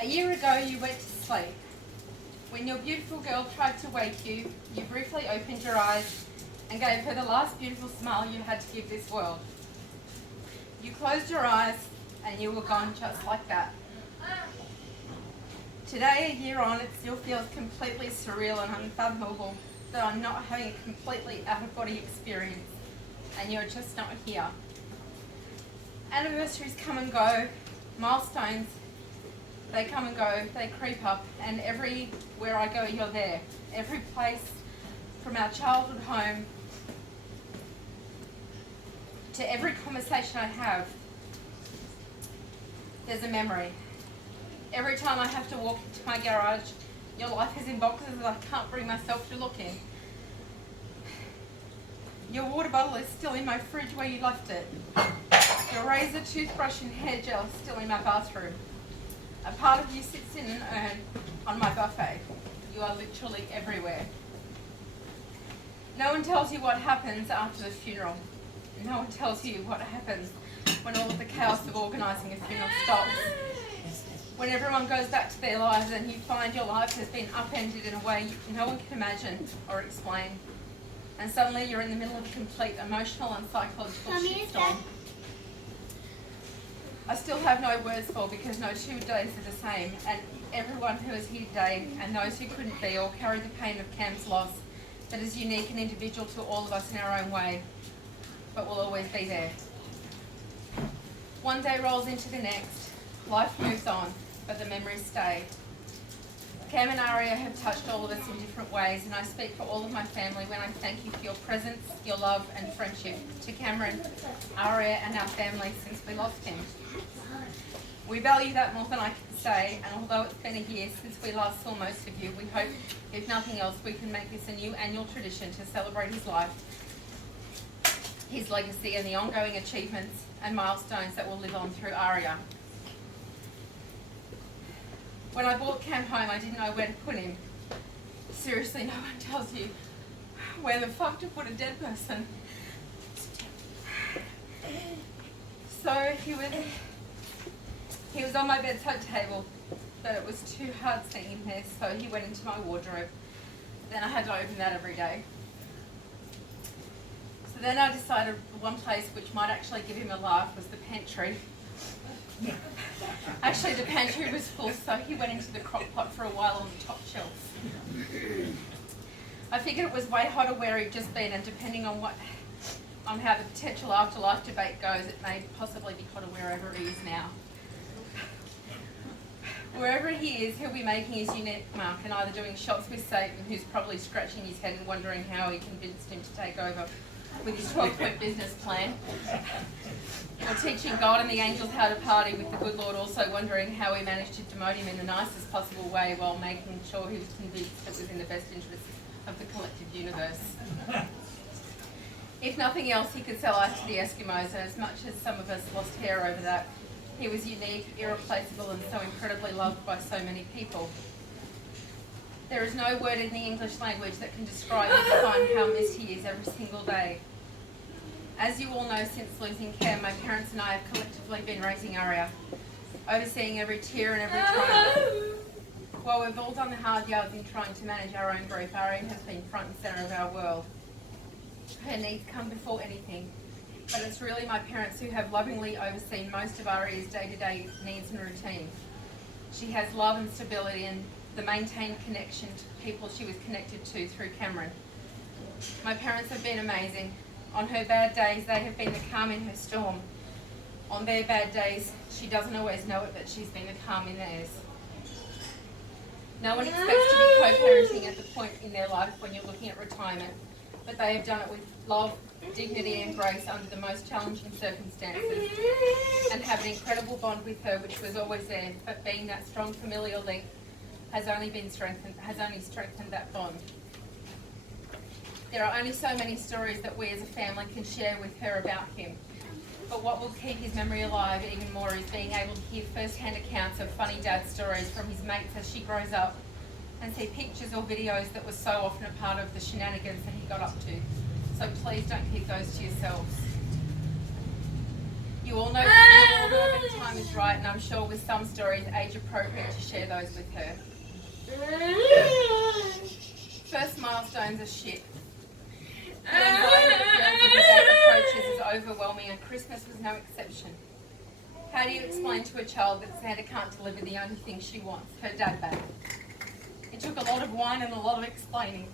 A year ago you went to sleep. When your beautiful girl tried to wake you, you briefly opened your eyes and gave her the last beautiful smile you had to give this world. You closed your eyes and you were gone just like that. Today, a year on, it still feels completely surreal and unfathomable that I'm not having a completely out-of-body experience and you're just not here. Anniversaries come and go, milestones, they come and go, they creep up, and everywhere I go, you're there. Every place, from our childhood home to every conversation I have, there's a memory. Every time I have to walk into my garage, your life is in boxes that I can't bring myself to look in. Your water bottle is still in my fridge where you left it. Your razor, toothbrush and hair gel is still in my bathroom. A part of you sits in an urn on my buffet. You are literally everywhere. No one tells you what happens after the funeral. No one tells you what happens when all of the chaos of organising a funeral stops. When everyone goes back to their lives and you find your life has been upended in a way no one can imagine or explain. And suddenly you're in the middle of a complete emotional and psychological shitstorm. I still have no words for because no 2 days are the same, and everyone who is here today and those who couldn't be or carry the pain of Cam's loss that is unique and individual to all of us in our own way, but will always be there. One day rolls into the next, life moves on, but the memories stay. Cam and Aria have touched all of us in different ways, and I speak for all of my family when I thank you for your presence, your love and friendship to Cameron, Aria and our family since we lost him. We value that more than I can say, and although it's been a year since we last saw most of you, we hope, if nothing else, we can make this a new annual tradition to celebrate his life, his legacy and the ongoing achievements and milestones that will live on through Aria. When I brought Cam home, I didn't know where to put him. Seriously, no one tells you where the fuck to put a dead person. So he was on my bedside table, but it was too hard seeing him there, so he went into my wardrobe. Then I had to open that every day. So then I decided the one place which might actually give him a laugh was the pantry. Actually, the pantry was full, so he went into the crock pot for a while on the top shelf. I figured it was way hotter where he'd just been, and depending on how the potential afterlife debate goes, it may possibly be hotter wherever he is now. Wherever he is, he'll be making his unique mark and either doing shots with Satan, who's probably scratching his head and wondering how he convinced him to take over with his 12-point business plan, or teaching God and the angels how to party, with the good Lord also wondering how he managed to demote him in the nicest possible way while making sure he was convinced it was in the best interests of the collective universe. If nothing else, he could sell ice to the Eskimos, and as much as some of us lost hair over that, he was unique, irreplaceable, and so incredibly loved by so many people. There is no word in the English language that can describe and define how missed he is every single day. As you all know, since losing Cam, my parents and I have collectively been raising Aria, overseeing every tear and every triumph. While we've all done the hard yards in trying to manage our own grief, Aria has been front and centre of our world. Her needs come before anything, but it's really my parents who have lovingly overseen most of Aria's day-to-day needs and routine. She has love and stability and the maintained connection to people she was connected to through Cameron. My parents have been amazing. On her bad days, they have been the calm in her storm. On their bad days, she doesn't always know it, but she's been the calm in theirs. No one expects to be co-parenting at the point in their life when you're looking at retirement, but they have done it with love, dignity and grace under the most challenging circumstances, and have an incredible bond with her which was always there, but being that strong familial link has only strengthened that bond. There are only so many stories that we as a family can share with her about him, but what will keep his memory alive even more is being able to hear first-hand accounts of funny dad stories from his mates as she grows up, and see pictures or videos that were so often a part of the shenanigans that he got up to. So please don't keep those to yourselves. You all know when the time is right right, and I'm sure with some stories age appropriate to share those with her. First milestones are shit. The anxiety that builds as the date approaches is overwhelming, and Christmas was no exception. How do you explain to a child that Santa can't deliver the only thing she wants, her dad back? It took a lot of wine and a lot of explaining.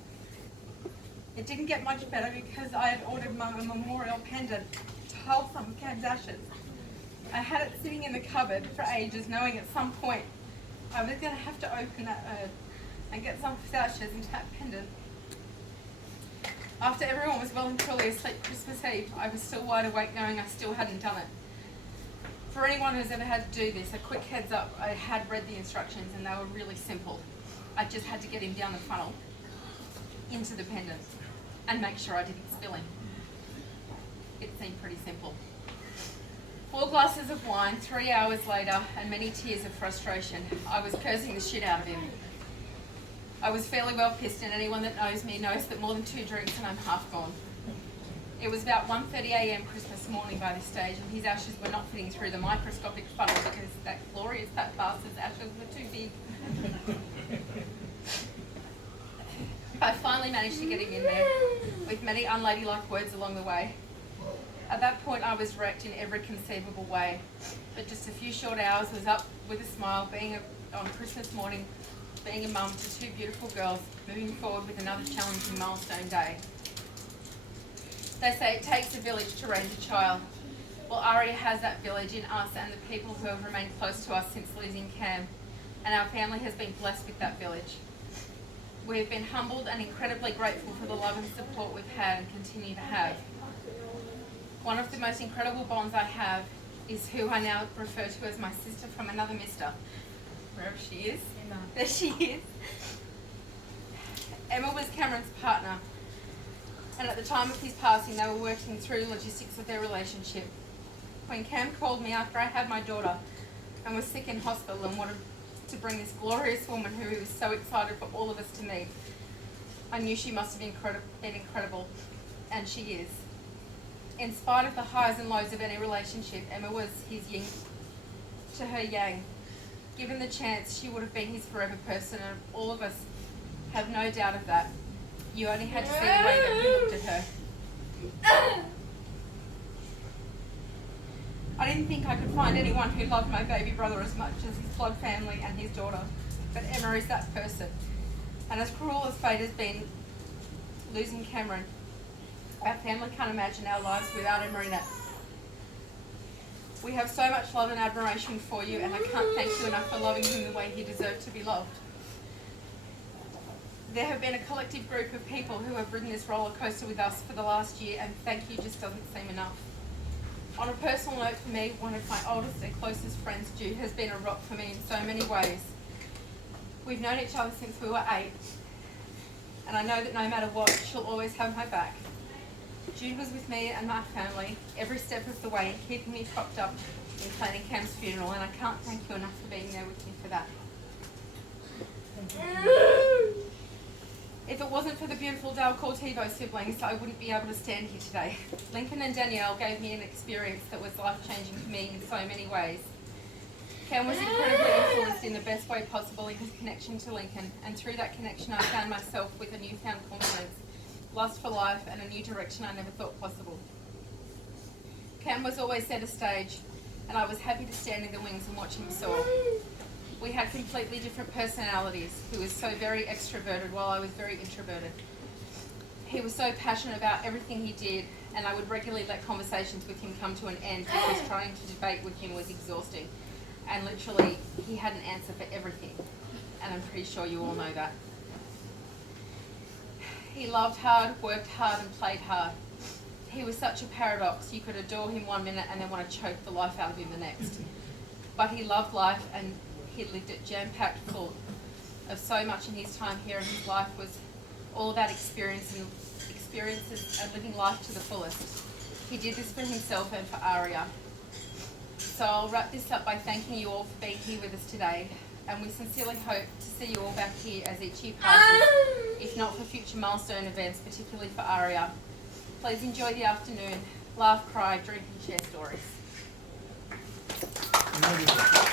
It didn't get much better because I had ordered Mum a memorial pendant to hold some of Cam's ashes. I had it sitting in the cupboard for ages, knowing at some point I was going to have to open that herb and get some of his ashes into that pendant. After everyone was well and truly asleep Christmas Eve, I was still wide awake knowing I still hadn't done it. For anyone who's ever had to do this, a quick heads up, I had read the instructions and they were really simple. I just had to get him down the funnel into the pendant and make sure I didn't spill him. It seemed pretty simple. 4 glasses of wine, 3 hours later, and many tears of frustration. I was cursing the shit out of him. I was fairly well pissed, and anyone that knows me knows that more than 2 drinks and I'm half gone. It was about 1:30 a.m. Christmas morning by this stage, and his ashes were not fitting through the microscopic funnel because that glorious fat bastard's ashes were too big. I finally managed to get him in there, with many unladylike words along the way. At that point, I was wrecked in every conceivable way, but just a few short hours was up with a smile, on Christmas morning, being a mum to 2 beautiful girls, moving forward with another challenging milestone day. They say it takes a village to raise a child. Well, Aria has that village in us and the people who have remained close to us since losing Cam, and our family has been blessed with that village. We have been humbled and incredibly grateful for the love and support we've had and continue to have. One of the most incredible bonds I have is who I now refer to as my sister from another mister. Wherever she is. Emma. There she is. Emma was Cameron's partner, and at the time of his passing they were working through logistics of their relationship. When Cam called me after I had my daughter and was sick in hospital and wanted to bring this glorious woman who he was so excited for all of us to meet, I knew she must have been incredible, and she is. In spite of the highs and lows of any relationship, Emma was his yin to her yang. Given the chance, she would have been his forever person, and all of us have no doubt of that. You only had to see the way that he looked at her. I didn't think I could find anyone who loved my baby brother as much as his blood family and his daughter, but Emma is that person. And as cruel as fate has been losing Cameron, our family can't imagine our lives without Emma in it. We have so much love and admiration for you, and I can't thank you enough for loving him the way he deserved to be loved. There have been a collective group of people who have ridden this roller coaster with us for the last year, and thank you just doesn't seem enough. On a personal note for me, one of my oldest and closest friends, Jude, has been a rock for me in so many ways. We've known each other since we were 8, and I know that no matter what, she'll always have my back. Jude was with me and my family every step of the way in keeping me propped up in planning Cam's funeral, and I can't thank you enough for being there with me for that. If it wasn't for the beautiful Dale Cortivo siblings, I wouldn't be able to stand here today. Lincoln and Danielle gave me an experience that was life-changing for me in so many ways. Cam was incredibly influenced in the best way possible in his connection to Lincoln, and through that connection I found myself with a newfound confidence, lust for life, and a new direction I never thought possible. Cam was always centre stage, and I was happy to stand in the wings and watch him soar. We had completely different personalities. He was so very extroverted while I was very introverted. He was so passionate about everything he did, and I would regularly let conversations with him come to an end because trying to debate with him was exhausting. And literally, he had an answer for everything, and I'm pretty sure you all know that. He loved hard, worked hard, and played hard. He was such a paradox. You could adore him one minute and then want to choke the life out of him the next. But he loved life, and he lived it jam-packed full of so much in his time here, and his life was all about experiences and living life to the fullest. He did this for himself and for Aria. So I'll wrap this up by thanking you all for being here with us today, and we sincerely hope to see you all back here as each year passes, if not for future milestone events, particularly for Aria. Please enjoy the afternoon, laugh, cry, drink and share stories. Melanie.